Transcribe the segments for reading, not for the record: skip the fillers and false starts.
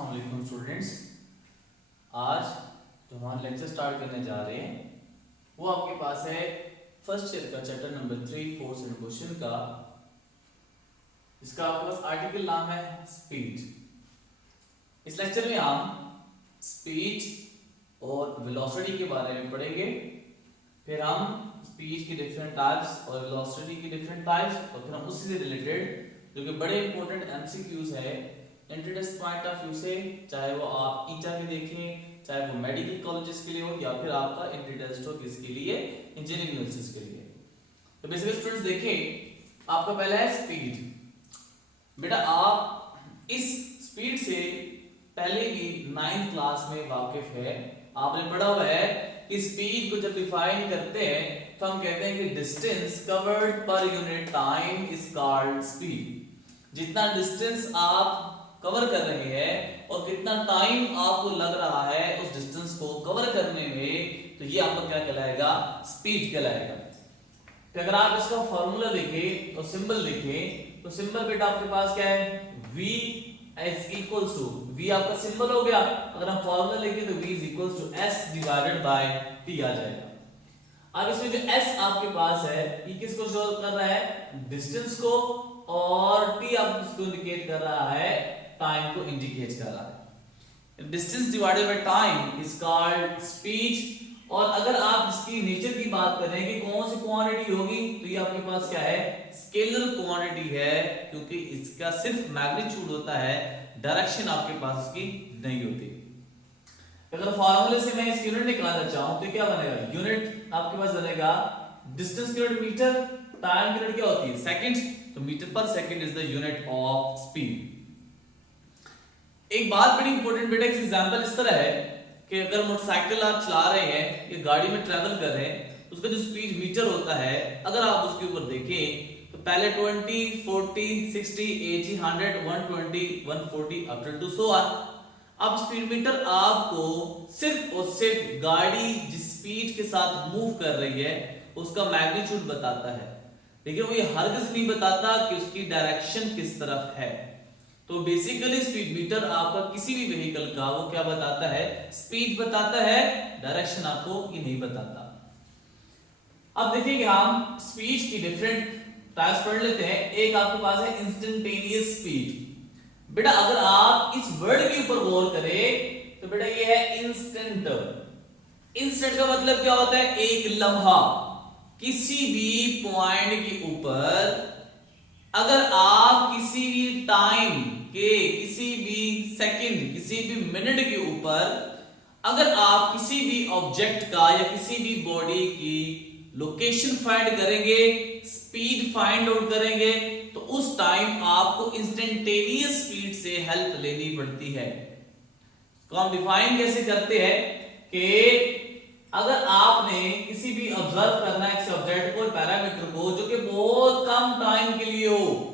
अस्सलाम वालेकुम स्टूडेंट्स। आज जो हमारा लेक्चर स्टार्ट करने जा रहे हैं वो आपके पास है फर्स्ट ईयर का chapter number 3 force and question का। इसका आपके पास आर्टिकल नाम है स्पीड। इस लेक्चर में हम स्पीड और वेलोसिटी के बारे में पढ़ेंगे। फिर हम स्पीड की डिफरेंट टाइप्स और वेलोसिटी की डिफरेंट टाइप्स और फिर हम उसी से रिलेटेड जो कि बड़े इंपॉर्टेंट एमसीक्यूज है इंट्रोडक्शन पॉइंट ऑफ व्यू से, चाहे वो आप ईटा के देखें, चाहे वो मेडिकल कॉलेजेस के लिए हो या फिर आपका इंट्रोडक्शन हो किसके लिए, इंजीनियरिंग यूनिवर्सिटीज के लिए। तो बेसिकली स्टूडेंट्स देखिए, आपका पहला है स्पीड। बेटा आप इस स्पीड से पहले भी 9th क्लास में वाकिफ है, आपने पढ़ा हुआ है कि स्पीड को जब डिफाइन करते हैं तो हम कहते हैं कि distance covered per unit time is called speed. जितना डिस्टेंस आप कवर कर रहे हैं और कितना टाइम आपको लग रहा है उस डिस्टेंस को कवर करने में, तो ये आपका क्या कहलाएगा, स्पीड कहलाएगा। तो अगर आप इसका फॉर्मूला देखें और सिंबल देखें तो सिंबल बेटा आपके पास क्या है, v is equals to, v आपका सिंबल हो गया। अगर हम फॉर्मूला लिखें तो v is equals to s divided by t आ जाएगा। अब इसमें जो s आपके पास है ये किसको शो कर रहा है, डिस्टेंस को, और t आप इसको इंडिकेट कर रहा है, टाइम को इंडिकेट कर रहा है। Distance divided by time is called speed. और अगर आप इसकी नेचर की बात करें कि कौन सी क्वांटिटी होगी, तो ये आपके पास क्या है, स्केलर क्वांटिटी है, क्योंकि इसका सिर्फ मैग्नीट्यूड होता है, डायरेक्शन आपके पास इसकी नहीं होती। अगर फार्मूले से मैं इसकी यूनिट निकालना चाहूं तो क्या बनेगा, यूनिट आपके पास बनेगा डिस्टेंस की यूनिट मीटर, टाइम की यूनिट क्या होती है, सेकंड, तो metre per second is the unit of speed. एक बात बड़ी इंपॉर्टेंट बेटा, एग्जांपल इस तरह है कि अगर मोटरसाइकिल आप चला रहे हैं या गाड़ी में ट्रैवल कर रहे हैं, उसका जो स्पीड मीटर होता है, अगर आप उसके ऊपर देखें तो पहले 20, 40, 60, 80, 100, 120, 140 अप टू सो ऑन। अब स्पीड मीटर आपको सिर्फ और सिर्फ गाड़ी जिस स्पीड के साथ मूव कर रही है उसका मैग्नीट्यूड बताता है, लेकिन वो ये हरगिज नहीं बताता कि उसकी डायरेक्शन किस तरफ है। तो बेसिकली स्पीड मीटर आपका किसी भी व्हीकल का वो क्या बताता है, स्पीड बताता है, डायरेक्शन आपको ये नहीं बताता। अब देखिए हम स्पीड की डिफरेंट टाइप्स पढ़ लेते हैं। एक आपके पास है इंस्टेंटेनियस स्पीड। बेटा अगर आप इस वर्ड के ऊपर गौर करें तो बेटा ये है इंस्टेंट। इंस्टेंट का मतलब क्या होता है, एक लम्हा, किसी भी पॉइंट के ऊपर अगर आप किसी भी टाइम के, किसी भी सेकंड, किसी भी मिनट के ऊपर अगर आप किसी भी ऑब्जेक्ट का या किसी भी बॉडी की लोकेशन फाइंड करेंगे, स्पीड फाइंड आउट करेंगे, तो उस टाइम आपको इंस्टेंटेनियस स्पीड से हेल्प लेनी पड़ती है। तो हम डिफाइन कैसे करते हैं कि अगर आपने किसी भी ऑब्जर्व करना है किसी ऑब्जेक्ट को, पैरामीटर को, जो कि बहुत कम टाइम के लिए हो,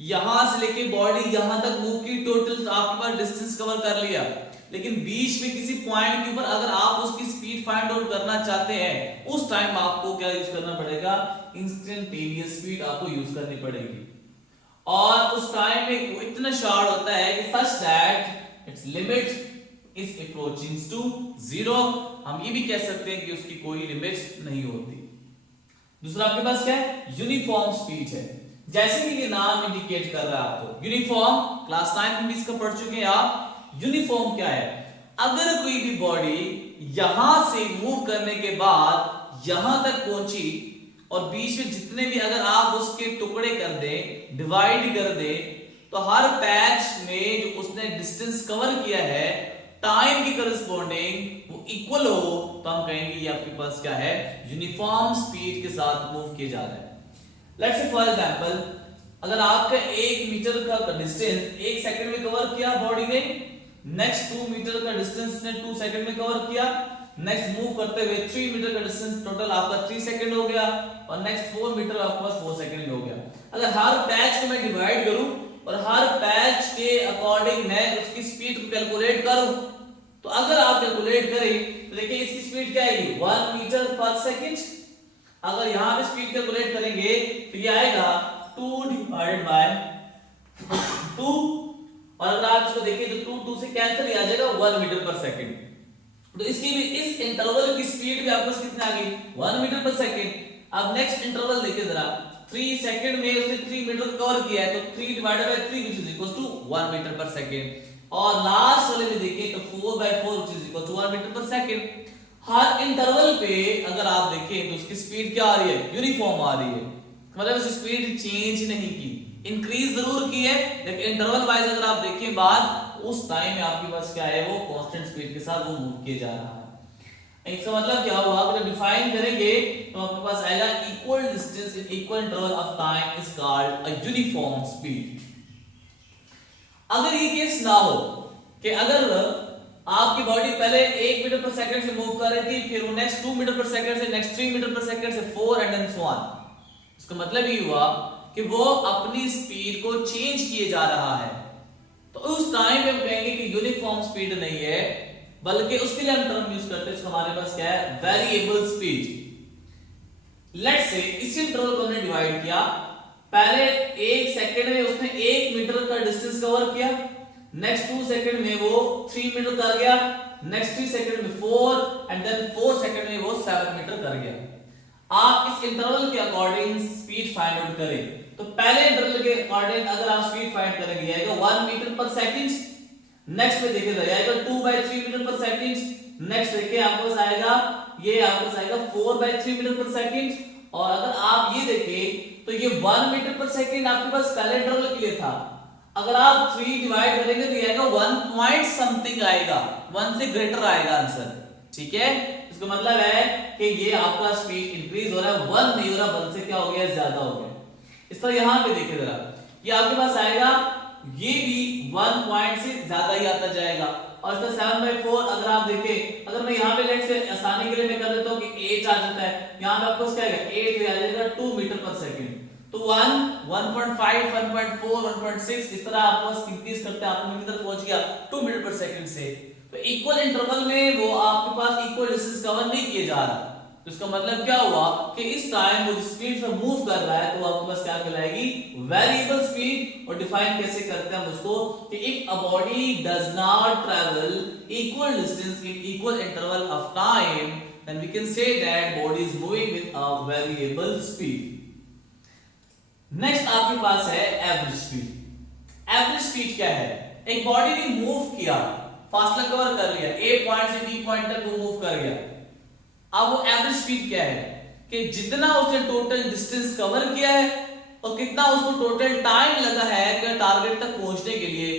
यहां से लेके बॉडी यहां तक मूव की, टोटल आपके पास डिस्टेंस कवर कर लिया, लेकिन बीच में किसी पॉइंट के ऊपर अगर आप उसकी स्पीड फाइंड आउट करना चाहते हैं, उस टाइम आपको क्या यूज करना पड़ेगा, इंस्टेंटेनियस स्पीड आपको यूज करनी पड़ेगी। और उस टाइम में इतना शॉर्ट होता है कि such that its limit is approaching to zero. हम ये भी कह सकते हैं कि उसकी कोई लिमिट नहीं होती। दूसरा आपके पास क्या है, यूनिफॉर्म स्पीड है। जैसे कि ये नाम इंडिकेट कर रहा है आपको यूनिफॉर्म, क्लास 9 में भी इसका पढ़ चुके हैं आप। यूनिफॉर्म क्या है, अगर कोई भी बॉडी यहां से मूव करने के बाद यहां तक पहुंची और बीच में जितने भी अगर आप उसके टुकड़े कर दें, डिवाइड कर दें, तो हर पैच में जो उसने डिस्टेंस कवर किया है टाइम की करस्पॉन्डिंग वो इक्वल हो, तो हम कहेंगे ये आपके पास क्या है, यूनिफॉर्म स्पीड के साथ मूव किया जा रहा है। लेट्स से फॉर एग्जांपल अगर आपका 1 मीटर का डिस्टेंस 1 सेकंड में कवर किया बॉडी ने, नेक्स्ट 2 मीटर का डिस्टेंस ने 2 सेकंड में कवर किया, नेक्स्ट मूव करते हुए 3 मीटर का डिस्टेंस टोटल आपका 3 सेकंड हो गया, और नेक्स्ट 4 मीटर आपके पास 4 सेकंड हो गया। अगर हर पैच को मैं डिवाइड करूं और हर पैच के अकॉर्डिंग मैं उसकी स्पीड को कैलकुलेट करूं, तो अगर आप कैलकुलेट करें तो देखिए इसकी स्पीड क्या आएगी, 1 मीटर पर सेकंड। अगर यहां पे स्पीड कैलकुलेट करेंगे तो ये आएगा 2 डिवाइडेड बाय 2, और अगर आप इसको देखिए तो 2 से कैंसिल आ जाएगा 1 मीटर पर सेकंड। तो इसकी भी इस इंटरवल की स्पीड भी आपको कितनी आ गई 1 मीटर पर सेकंड। अब नेक्स्ट इंटरवल देखिए जरा 3 सेकंड में उसने 3 मीटर कवर किया है तो 3 divided by 3 which is equal to 1 metre per second. और लास्ट वाले में देखिए तो 4/4 which is equal to 1 metre per second. हर इंटरवल पे अगर आप देखें तो उसकी स्पीड क्या आ रही है यूनिफॉर्म आ रही है, मतलब उसकी स्पीड चेंज नहीं की, इंक्रीज जरूर की है लेकिन इंटरवल वाइज अगर आप देखें बाद उस टाइम में आपके पास क्या है वो कांस्टेंट स्पीड के साथ वो मूव किया जा रहा है। इसका मतलब क्या हुआ अगर डिफाइन करेंगे तो आपके पास आएगा equal distance in equal interval of time is called a uniform speed. अगर ये केस ना हो कि अगर आपकी बॉडी पहले 1 मीटर पर सेकंड से मूव कर रही थी, फिर वो नेक्स्ट 2 मीटर पर सेकंड से, नेक्स्ट 3 मीटर पर सेकंड से 4 एंड देन सो ऑन, इसका मतलब ये हुआ कि वो अपनी स्पीड को चेंज किए जा रहा है, तो उस टाइम पे हम कहेंगे कि यूनिफॉर्म स्पीड नहीं है, बल्कि उसके लिए हम टर्म यूज करते हैं इसका हमारे पास क्या है वेरिएबल स्पीड। लेट्स से इसी इंटरवल को हमने डिवाइड किया, पहले 1 सेकंड में उसने 1 मीटर का डिस्टेंस कवर किया, नेक्स्ट 2 सेकंड में वो 3 मीटर कर गया, नेक्स्ट 3 सेकंड में 4 एंड देन 4 सेकंड में वो 7 मीटर कर गया। आप इस इंटरवल के अकॉर्डिंग स्पीड फाइंड आउट करें। तो पहले इंटरवल के अकॉर्डिंग अगर आप स्पीड फाइंड करेंगे आएगा 1 मीटर पर सेकंड, नेक्स्ट में देखिए आएगा 2/3 मीटर पर सेकंड, नेक्स्ट देखिए आपके पास आएगा ये आपके पास आएगा 4/3 मीटर पर सेकंड। और अगर आप ये देखें तो ये 1 मीटर पर सेकंड आपके पास पहले इंटरवल के लिए था, अगर आप 3 डिवाइड करेंगे तो ये आएगा 1 पॉइंट समथिंग आएगा, 1 से ग्रेटर आएगा आंसर, ठीक है। इसका मतलब है कि ये आपका स्पीड इंक्रीज हो रहा है, 1 नहीं हो रहा, 1 से क्या हो गया ज्यादा हो गया। इस तरह यहां पे देखिए जरा ये आपके पास आएगा ये भी 1 पॉइंट से ज्यादा ही आता जाएगा। और इसका 7/4 अगर आप देखें, अगर मैं यहाँ पे लेट से आसानी के लिए मैं कर देता हूँ कि 8 आ जाता है, यहाँ पे आपको क्या आएगा 8 आ जाएगा 2 मीटर पर सेकंड। तो 1 1.5 1.4 1.6 इस तरह आपको इंक्रीज करते हैं, आपको किधर पहुंच गया 2 मीटर पर सेकंड से। तो इक्वल इंटरवल में वो आपके पास इक्वल डिस्टेंस कवर नहीं किए जा रहा, तो इसका मतलब क्या हुआ कि इस टाइम वो जिस स्पीड से मूव कर रहा है तो आपके पास क्या कहलाएगी वेरिएबल स्पीड। और डिफाइन कैसे करते हैं हम उसको कि if a body does not travel equal distance in equal interval of time then we can say that body is moving with a variable speed. Next आपके पास है एवरेज स्पीड। एवरेज स्पीड क्या है, एक बॉडी ने move किया, फासला cover कर लिया, ए पॉइंट से बी पॉइंट तक वो मूव कर गया, अब वो एवरेज स्पीड क्या है कि जितना उसने टोटल डिस्टेंस कवर किया है और कितना उसको टोटल टाइम लगा है टारगेट तक पहुंचने के लिए,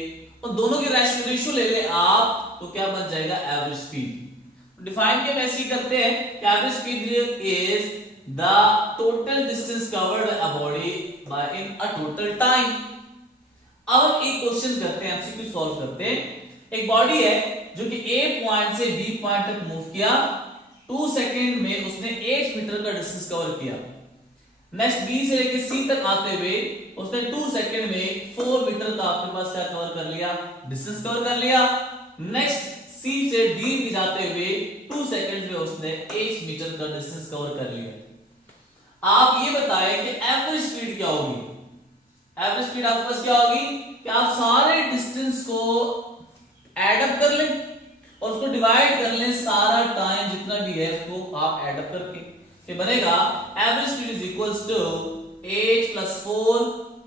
और दोनों की रेशियो ले ले आप तो क्या बन जाएगा एवरेज स्पीड। डिफाइन के ऐसे ही करते हैं कि average speed is the total distance covered by a body by in a total time. अब हम एक क्वेश्चन करते हैं, एमसीक्यू सॉल्व करते हैं। एक बॉडी है जो कि ए पॉइंट से बी पॉइंट तक मूव किया, 2 सेकंड में उसने 8 मीटर का डिस्टेंस कवर किया। नेक्स्ट बी से लेके सी तक आते हुए उसने 2 सेकंड में 4 मीटर का आपके पास क्या कवर कर लिया, डिस्टेंस कवर कर लिया। नेक्स्ट सी से डी में जाते हुए 2 सेकंड में उसने 8 मीटर का डिस्टेंस कवर कर लिया। आप ये बताएं कि एवरेज स्पीड क्या होगी। एवरेज स्पीड आपके पास क्या होगी कि आप सारे डिस्टेंस को ऐड अप कर लें और उसको डिवाइड कर लें, सारा टाइम जितना भी है उसको आप ऐड अप करके ये बनेगा average speed is equals to 8 + 4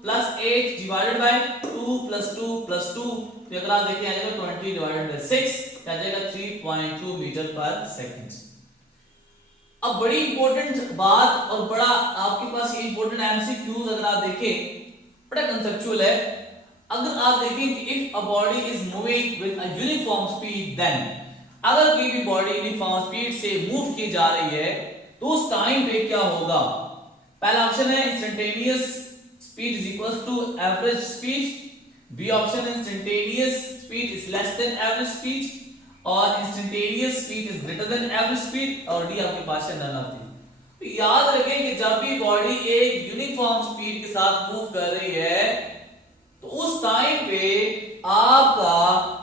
+ 8 divided by 2 + 2 + 2। तो अगर आप देखिए आ जाएगा 20 डिवाइडेड बाय 6 आ जाएगा 3.2 मीटर पर सेकंड। अब बड़ी इंपॉर्टेंट बात और बड़ा आपके पास ये इंपॉर्टेंट एमसीक्यूज अगर आप देखें बड़ा कंसेप्चुअल है। अगर आप देखें कि if a body is moving with a uniform speed then, अगर कोई भी बॉडी यूनिफॉर्म स्पीड से मूव की जा रही है तो उस टाइम पे क्या होगा। पहला ऑप्शन है instantaneous speed is equal to average speed, B option है instantaneous speed is less than average speed, और instantaneous speed is greater than average speed, और डी आपके पास है नन ऑफ दी। तो याद रखें कि जब भी बॉडी एक यूनिफॉर्म स्पीड के साथ मूव कर रही है तो उस टाइम पे आपका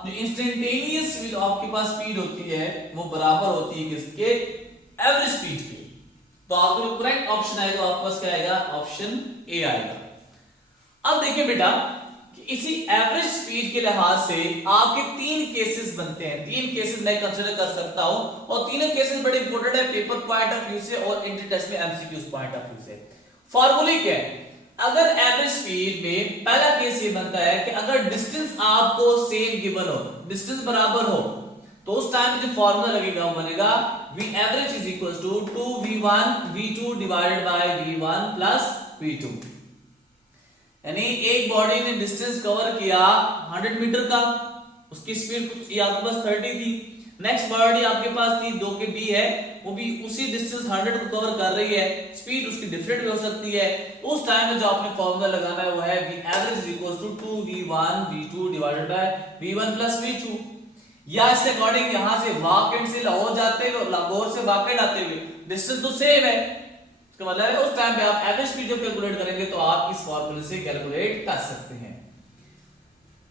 जो इंस्टेंटेनियस स्पीड आपके पास स्पीड होती है वो बराबर होती है किसके, एवरेज स्पीड के। तो आपको जो करेक्ट ऑप्शन आएगा आपके पास क्या आएगा, ऑप्शन ए आएगा। अब देखिए बेटा कि इसी एवरेज स्पीड के लिहाज से आपके तीन केसेस बनते हैं, तीन केसेस मैं कंसीडर कर सकता हूं और तीनों केसेस बड़े इंपॉर्टेंट है पेपर पॉइंट ऑफ व्यू से और इंटर टेस्ट में एमसीक्यूज पॉइंट ऑफ व्यू से। फॉर्मूले क्या है? अगर एवरेज स्पीड में पहला केस ये बनता है कि अगर डिस्टेंस आपको सेम गिवन हो, डिस्टेंस बराबर हो, तो उस टाइम जो फॉर्मूला लगेगा वो बनेगा v average is equal to 2v1 v2 divided by v1 plus v2। यानी एक बॉडी ने डिस्टेंस कवर किया 100 मीटर का, उसकी स्पीड कुछ आपके पास 30 थी। नेक्स्ट बॉडी आपके पास थी 2 के b है, वो भी उसी डिस्टेंस 100 को कवर कर रही है, स्पीड उसकी डिफरेंट भी हो सकती है। तो उस टाइम में जो आपने फॉर्मूला लगाना है वो है v average is equal to 2v1 v2 divided by v1 plus v2। या इसके अकॉर्डिंग यहां से वाकेंड से लाहौर जाते हुए, लाहौर से वाकेंड आते हुए डिस्टेंस तो सेम है, इसका मतलब है उस टाइम पे आप एवरेज स्पीड जब कैलकुलेट करेंगे तो आप इस फॉर्मूले से कैलकुलेट कर सकते हैं।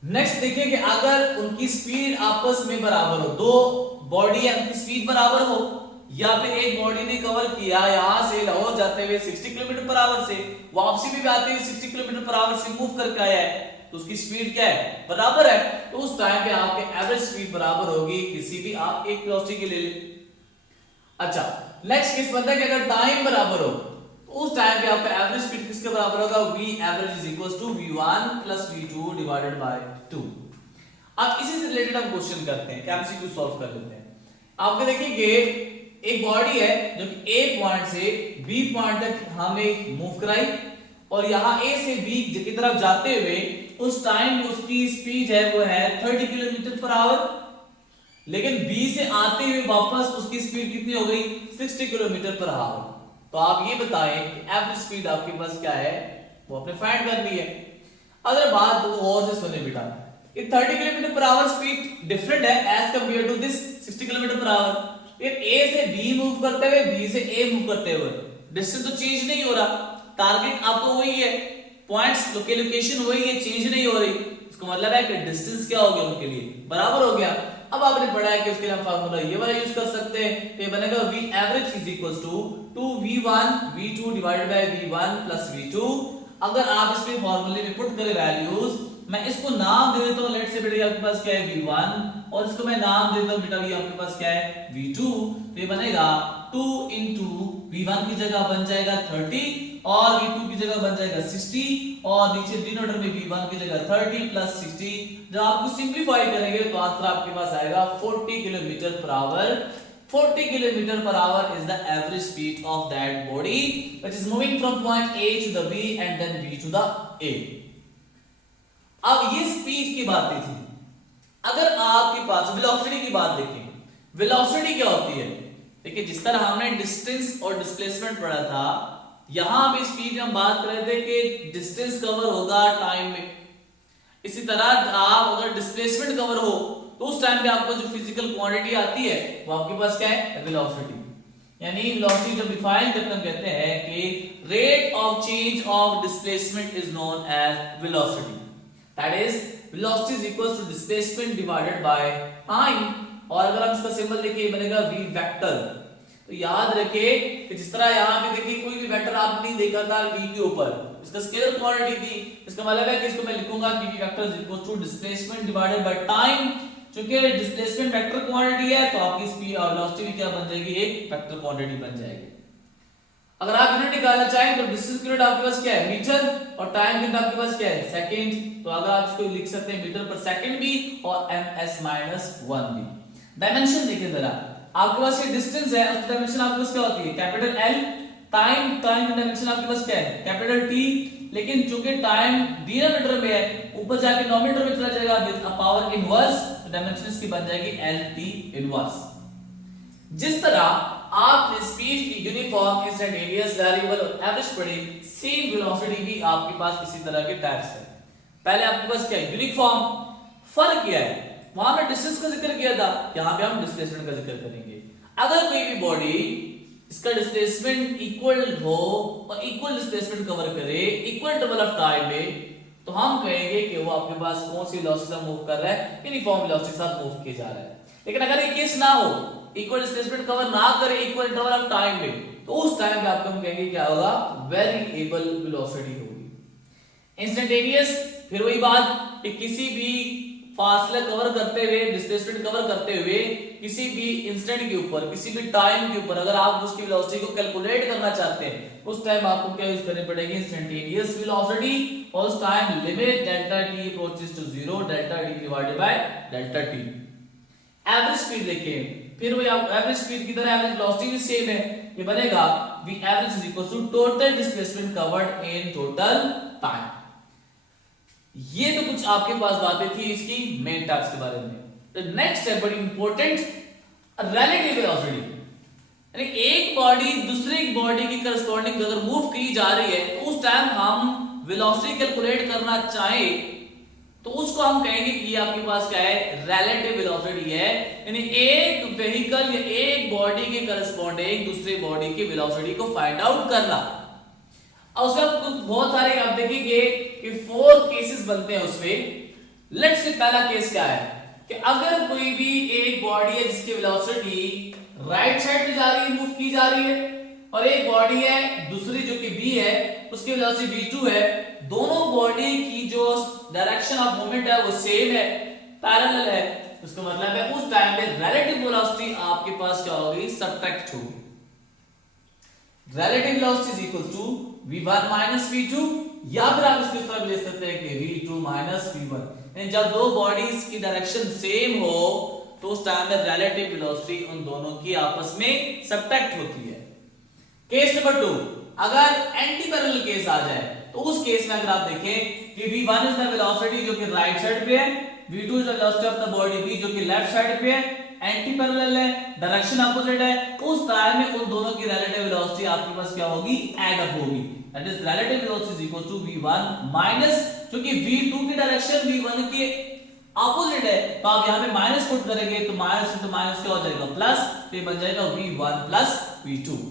नेक्स्ट देखिए कि अगर उनकी स्पीड आपस में बराबर हो, दो बॉडी है उनकी स्पीड बराबर हो, या फिर एक बॉडी ने कवर किया यहां से लाहौर जाते हुए 60 किलोमीटर पर आवर से, वापसी भी आते हुए 60 किलोमीटर पर आवर से मूव करके आया है, तो उसकी स्पीड क्या है? बराबर है। तो उस टाइम पे आपके एवरेज स्पीड बराबर होगी किसी भी आप एक वेलोसिटी के ले ले। अच्छा, नेक्स्ट केस बनता है कि अगर टाइम बराबर हो तो उस टाइम पे आपका एवरेज स्पीड किसके बराबर होगा? v average is equals to v1 plus v2 divided by 2। अब इसी से रिलेटेड हम क्वेश्चन करते हैं, एमसीक्यू सॉल्व कर लेते हैं। आपके देखिए एक बॉडी है जो कि a पॉइंट से b पॉइंट तक हमें मूव कराई और यहां a से b की तरफ जाते हुए उस टाइम उसकी स्पीड है वो है 30 किलोमीटर पर आवर, लेकिन B से आते हुए वापस उसकी स्पीड कितनी हो गई? 60 किलोमीटर पर आवर। तो आप ये बताएं कि एवरेज स्पीड आपके पास क्या है, वो आपने फाइंड करनी है। अगर बात और से सुने बेटा, ये 30 kilometre per hour speed different है as compare to this 60 kilometre per hour. ये A से B मूव करते हुए, B से A मूव करते हुए डिस्टेंस तो चेंज नहीं हो रहा, टारगेट आपको वही है, पॉइंट्स लोकेशन वही है, चेंज नहीं हो रही। इसका मतलब है कि डिस्टेंस क्या हो गया उनके लिए? बराबर हो गया। अब आपने पढ़ा है कि उसके लिए हम फार्मूला ये वाला यूज कर सकते हैं, तो ये बनेगा v average is equals to 2v1 v2 divided by v1 plus v2। अगर आप इसमें फार्मूले में पुट करें वैल्यूज, मैं इसको नाम दे देता हूं, लेट्स से बेटा आपके पास क्या है v1 और इसको मैं नाम दे देता हूं बेटा ये आपके पास क्या है v2। तो ये बनेगा 2 into v1 की जगह बन जाएगा 30 और v2 की जगह बन जाएगा 60 और नीचे डिनोमिनेटर में v1 की जगह 30 प्लस 60। जब आपको सिंपलीफाई करेंगे तो आंसर आपके पास आएगा 40 kilometre per our. 40 kilometre per our is the average speed of that body which is moving from point A to the B and then B to the A। अब ये speed की बातें थी। अगर आपके पास वेलोसिटी की बात देखें, वेलोसिटी क्या होती है? देखिए जिस तरह हमने डिस्टेंस और डिस्प्लेसमेंट पढ़ा था, यहां पे स्पीड हम बात कर रहे थे कि डिस्टेंस कवर होगा टाइम में, इसी तरह आप अगर डिस्प्लेसमेंट कवर हो तो उस टाइम पे आपको जो फिजिकल क्वांटिटी आती है वो आपके पास क्या है? वेलोसिटी। यानी वेलोसिटी जब डिफाइन करते हम कहते हैं कि rate of change of displacement is known as velocity, that is velocity is equals to displacement divided by time. और अगर हम इसका सिंबल देखिए बनेगा v वेक्टर। तो याद रखिए कि जिस तरह यहाँ पे देखिए कोई भी वेक्टर आपने नहीं देखा था v के ऊपर, इसका स्केलर क्वांटिटी थी, इसका मतलब है कि इसको मैं लिखूंगा कि v vector is equal to displacement divided by time. क्योंकि डिस्प्लेसमेंट वेक्टर क्वांटिटी है तो आपकी स्पीड और वेलोसिटी भी क्या बन जाएगी? एक वेक्टर क्वांटिटी बन जाएगी। अगर आप यूनिट निकालना चाहें तो डिस्टेंस की यूनिट आपके पास क्या है? मीटर, और टाइम की यूनिट आपके पास क्या है? सेकंड। तो अगर आप इसको लिख सकते हैं मीटर पर सेकंड भी और ms-1 भी। डायमेंशन देखिए जरा, आपके पास ये डिस्टेंस है, उसकी डायमेंशन आपके पास क्या होती है? Capital L। टाइम की डायमेंशन आपके पास क्या है? Capital T। लेकिन चूंकि टाइम डिनोमिनेटर में है, ऊपर जाके डिनोमिनेटर में चला जाएगा विद अ पावर इनवर्स, तो डायमेंशन इसकी बन जाएगी LT इनवर्स। जिस तरह आपने स्पीड की यूनिफॉर्म, इंस्टेंटेनियस, वेरिएबल और एवरेज पढ़ी, सेम वेलोसिटी भी आपके पास इसी तरह के टाइप्स है। पहले आपके पास क्या है? यूनिफॉर्म। फर्क क्या है? वहां में डिस्टेंस का जिक्र किया था, यहां पे हम डिस्प्लेसमेंट का जिक्र करेंगे। अगर कोई भी बॉडी इसका डिस्प्लेसमेंट इक्वल हो और इक्वल डिस्प्लेसमेंट कवर करे इक्वल इंटरवल ऑफ टाइम में, तो हम कहेंगे कि वो आपके पास कौन सी वेलोसिटी से मूव कर रहा है? यूनिफॉर्म वेलोसिटी के साथ मूव किया जा रहा है। लेकिन अगर ये केस ना हो, इक्वल डिस्प्लेसमेंट कवर ना करे इक्वल इंटरवल ऑफ टाइम में, तो उस टाइम पे आपको हम कहेंगे क्या होगा? वेरिएबल वेलोसिटी होगी। इंस्टेंटेनियस फिर वही बात कि किसी भी फासला कवर करते हुए, डिस्प्लेसमेंट कवर करते हुए किसी भी इंस्टेंट के ऊपर, किसी भी टाइम के ऊपर अगर आप उसकी वेलोसिटी को कैलकुलेट करना चाहते हैं, उस टाइम आपको क्या यूज करनी पड़ेगी, इंस्टेंटेनियस वेलोसिटी, और उस time limit delta T approaches to 0 delta T divided by delta T. Average speed देखें, फिर वही आप एवरेज स्पीड की तरह एवरेज वेलोसिटी भी सेम है, ये बनेगा v average is equal to total displacement covered in total time। ये तो कुछ आपके पास बातें थी इसकी मेन टास्क के बारे में। नेक्स्ट है बड़ी इंपॉर्टेंट, रिलेटिव वेलोसिटी, यानी एक बॉडी दूसरे बॉडी की करस्पॉन्डिंग अगर मूव की जा रही है तो उस टाइम हम वेलोसिटी कैलकुलेट करना चाहें तो उसको हम कहेंगे कि ये आपके पास क्या है, रिलेटिव वेलोसिटी है, यानी एक व्हीकल या एक बॉडी के करस्पॉन्डिंग दूसरे बॉडी की वेलोसिटी को फाइंड आउट करना। और उसमें बहुत सारे आप देखेंगे कि 4 केसेस बनते हैं उसमें। लेट्स से पहला केस क्या है कि अगर कोई भी एक बॉडी है जिसकी वेलोसिटी राइट साइड पे जा रही है, मूव की जा रही है, और एक बॉडी है दूसरी जो कि b है, उसकी वेलोसिटी v2 है, दोनों बॉडी की जो डायरेक्शन ऑफ मूवमेंट है वो सेम है, पैरेलल है, उसका मतलब है उस टाइम पे रिलेटिव वेलोसिटी आपके पास क्या होगी, सब्ट्रैक्ट होगी। Relative velocity is equal to v1 minus v2, या फिर आप इसके फॉर्म ले सकते हैं कि v2 माइनस v1, यानी जब दो बॉडीज की डायरेक्शन सेम हो तो उस टाइम में रिलेटिव वेलोसिटी उन दोनों की आपस में सब्ट्रैक्ट होती है। केस नंबर 2, अगर एंटी पैरेलल केस आ जाए तो उस केस में अगर आप देखें कि v1 इज द वेलोसिटी जो कि राइट साइड पे है, v2 is the velocity of the body v जो कि लेफ्ट साइड पे है, एंटी पैरेलल है, डायरेक्शन अपोजिट है, उस टाइम में उन दोनों की रिलेटिव वेलोसिटी आपके पास क्या होगी, ऐड अप होगी। That is relative velocity is equal to v1 minus, क्योंकि v2 की डायरेक्शन v1 के ऑपोजिट है तो आप यहां पे माइनस पुट करेंगे तो माइनस इंटू माइनस क्या हो जाएगा, प्लस, तो ये बन जाएगा v1 plus v2।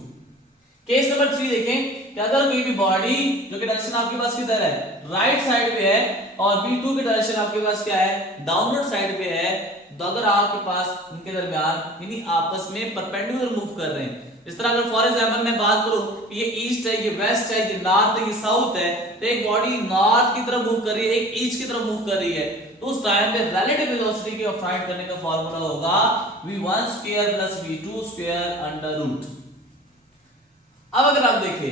Case number 3 देखें कि अगर कोई भी बॉडी जो कि डायरेक्शन आपके पास किधर है, राइट साइड पे है, और v2 की डायरेक्शन आपके पास क्या है, डाउनवर्ड साइड पे है, तो अगर आपके पास इनके दरमियान यानी आपस में परपेंडिकुलर मूव कर रहे हैं, इस तरह अगर फॉर एग्जांपल मैं बात करूं कि ये ईस्ट है, ये वेस्ट है, ये नॉर्थ है, ये साउथ है, तो एक बॉडी नॉर्थ की तरफ मूव कर रही है, एक ईस्ट की तरफ मूव कर रही है, तो उस टाइम पे रिलेटिव वेलोसिटी को फाइंड करने का फार्मूला होगा v1 square plus v2 square under root. अब अगर आप देखें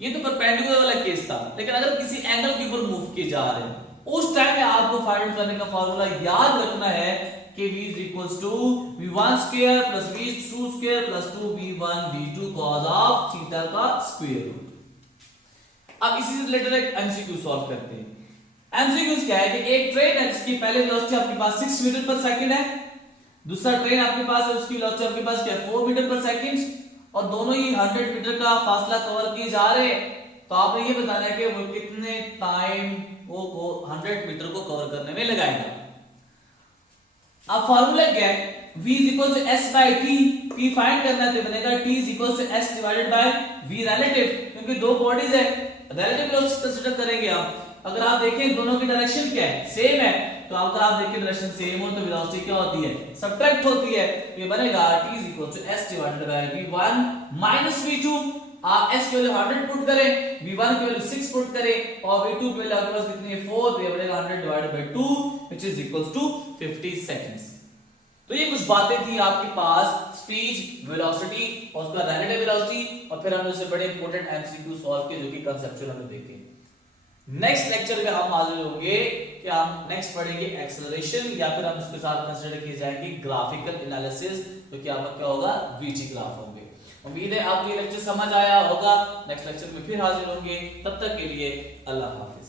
ये तो परपेंडिकुलर वाला केस था, लेकिन अगर किसी एंगल के ऊपर मूव किए जा रहे हैं उस टाइम में आपको फाइंड करने का फार्मूला याद रखना है कि v is equals to v1 square plus v2 square plus 2v1 v2 cos of theta का स्क्वायर रूट। अब इसी से रिलेटेड एक एमसीक्यू सॉल्व करते हैं। एमसीक्यू क्या है कि एक ट्रेन है जिसकी पहले वेलोसिटी आपके पास 6 मीटर पर सेकंड है, दूसरा ट्रेन आपके पास है उसकी वेलोसिटी आपके पास क्या है 4 मीटर पर सेकंड, और दोनों ही 100 मीटर का फासला कवर किए जा रहे हैं, तो आपने ये बताना है कि वो कितने टाइम वो 100 मीटर को कवर करने में लगाएगा। अब फार्मूला क्या है, v is equal to s by t, p find करना है तो बनेगा t is equal to s divided by v relative, क्योंकि दो बॉडीज है, रिलेटिव वेलोसिटी कंसीडर करेंगे हम। अगर आप देखें दोनों की डायरेक्शन क्या है, सेम है, तो अगर आप देखें डायरेक्शन सेम हो तो वेलोसिटी क्या होती है, सब्ट्रैक्ट होती है, ये बनेगा t is equal to s divided by v1 minus v2। आप s की वैल्यू 100 पुट करें, v1 की वैल्यू 6 पुट करें, और v2 की वैल्यू आपके पास कितनी है 4, तो ये बनेगा 100 divided by 2 which is equals to 50 seconds. तो ये कुछ बातें थी आपके पास स्पीड, वेलोसिटी और उसका रिलेटिव वेलोसिटी, और फिर हमने उससे बड़े इंपॉर्टेंट एमसीक्यू सॉल्व किए जो कि कांसेप्चुअल हमने देखे। नेक्स्ट लेक्चर में हम हाजिर होंगे कि हम नेक्स्ट पढ़ेंगे एक्सेलरेशन, या फिर हम उसके साथ कंसीडर किए जाएंगे ग्राफिकल एनालिसिस, जो कि आपका क्या होगा, वीटी ग्राफ होंगे। उम्मीद है आपको ये लेक्चर समझ आया होगा। नेक्स्ट लेक्चर में फिर हाजिर होंगे, तब तक के लिए अल्लाह हाफिज।